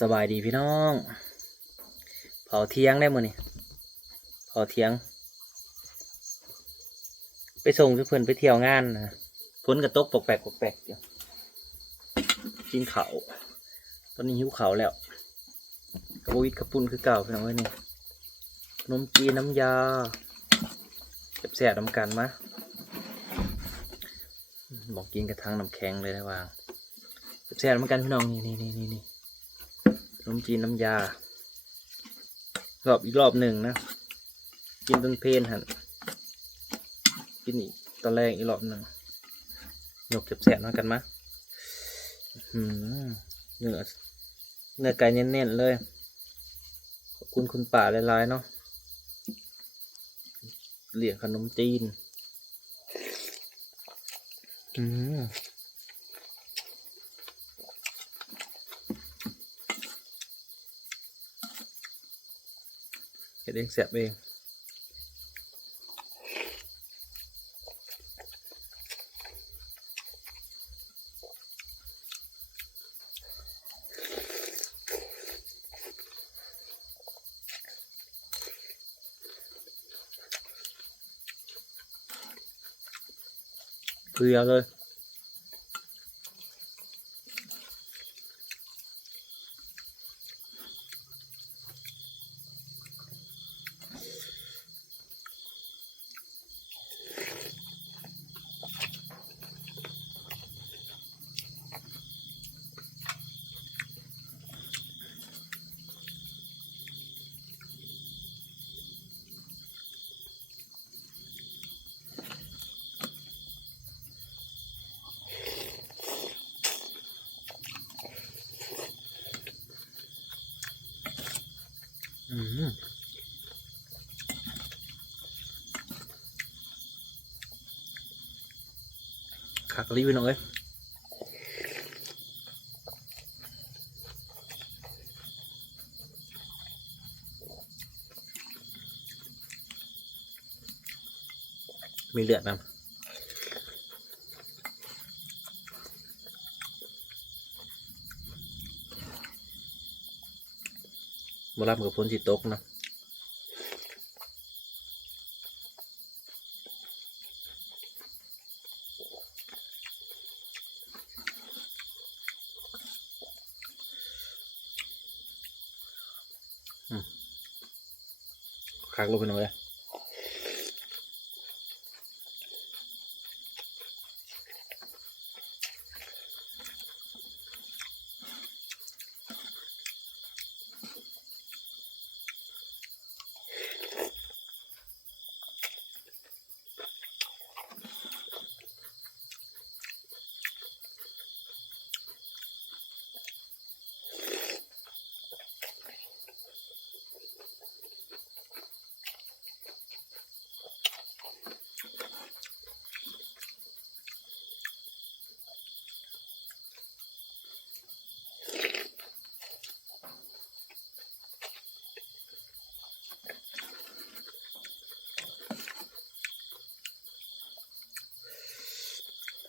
สบายดีพี่น้องเผาเที่ยงได้มื้อนี่เผาเที่ยงไปส่งเพื่อนไปเที่ยวงานนะฝนกระตกปกแปกเดี๋ยวกินเขาวตอนนี้หิวเขาวแล้วกระบวิดกระปุ่นคือเก่าพี่น้องเอ้ยนี่ขนมจีนน้ำยาแซ่บๆน้ำกันมะบอกกินกระทั่งน้ำแข็งเลยนะวางแซ่บๆน้ำกันพี่น้องนี่ขนมจีนน้ำยารอบอีกรอบหนึ่งนะกินต้นเพนหันกินอีกตอนแรกอีกรอบหนึ่งหยกแสบๆมากันมะเนื้อไก่เน้นๆเลยขอบคุณคุณป่าหลายๆเนาะเหลี่ยงขนมจีนเฮ็ดเองแสบเองเกลือเลยขักรีวิวหน่อยมีเลือดนะบรับกับพ้นสิตกนะคักลงไปหน่อย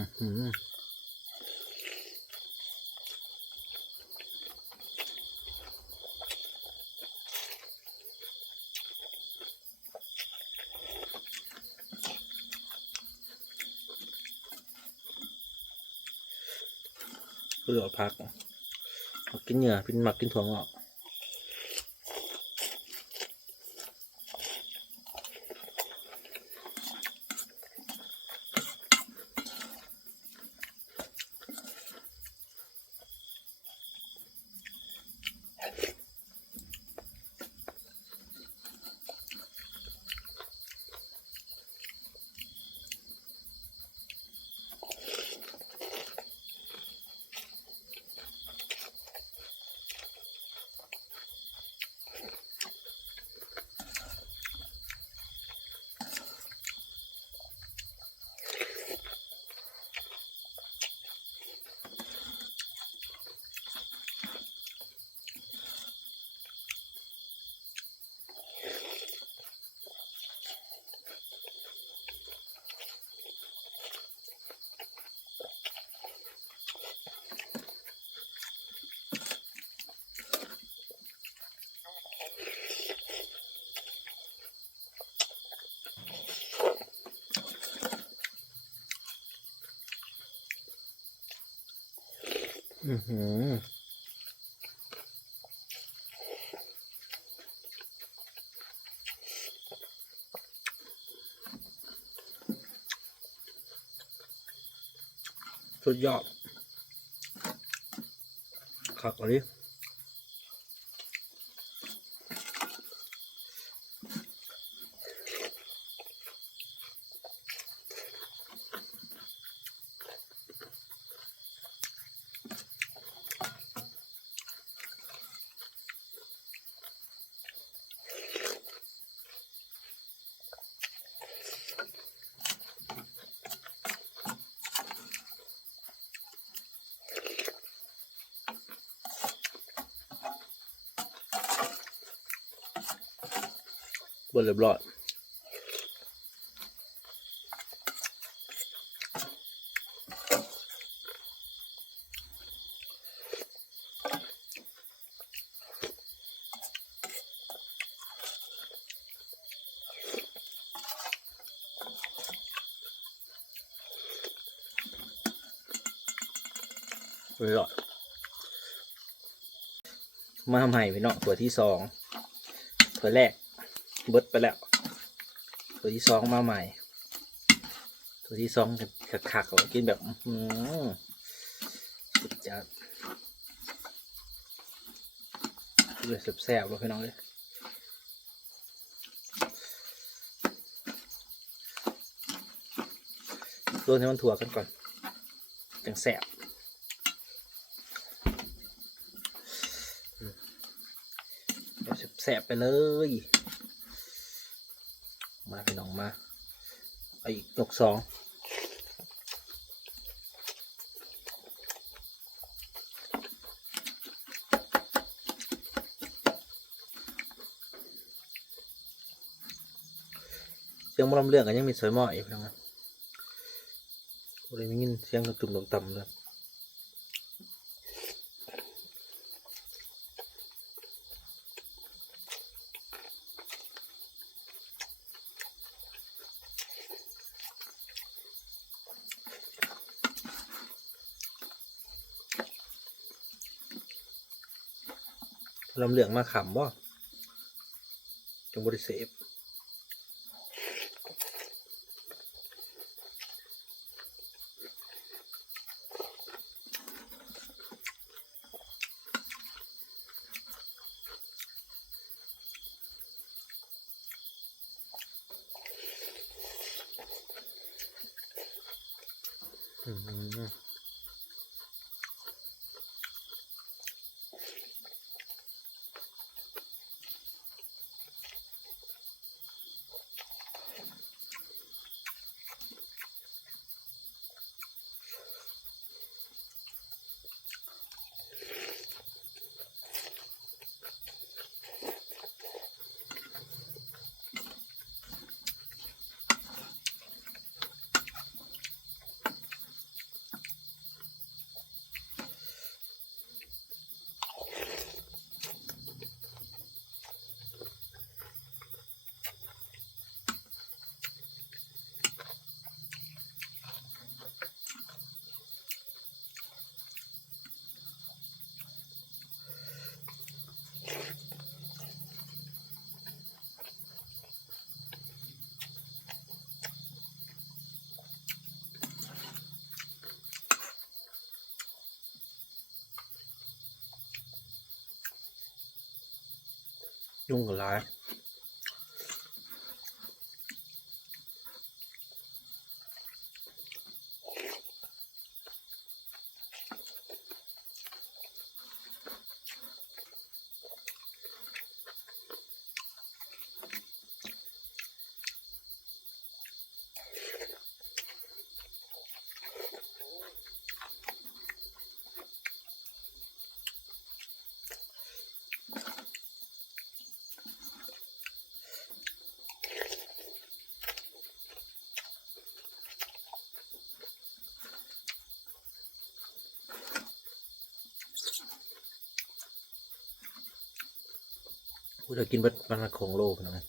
เหลือพักกินเหงื่อกินหมักกินถั่วงอก อือหือสุดยอดขักเลย บนเรียบร้อยเรียบร้อยมาใหม่พี่น้องตัวที่สองตัวแรกเบิดไปแล้วตัวที่สองมาใหม่ ตัวที่สองขักๆกินแบบสุดจัดเลยแซ่บๆเลยพี่น้องเลยตัวให้มันถั่วกันก่อนจังแซ่บแซ่บไปเลยมาพี่น้องมาเอาอีกยกสองเสียงมอลำเรื่องกันยังมีสวยหม้ออีกนะครับเลยไม่ยินเสียงตุ่มต่ำเลยลำเหลืองมาขำบ่จงบริเสพยุ่งกับร้ายกูจะกินมันของโลกนะ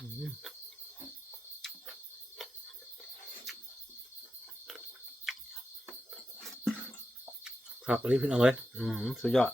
ครับรีบพี่น้องเลยสุดยอด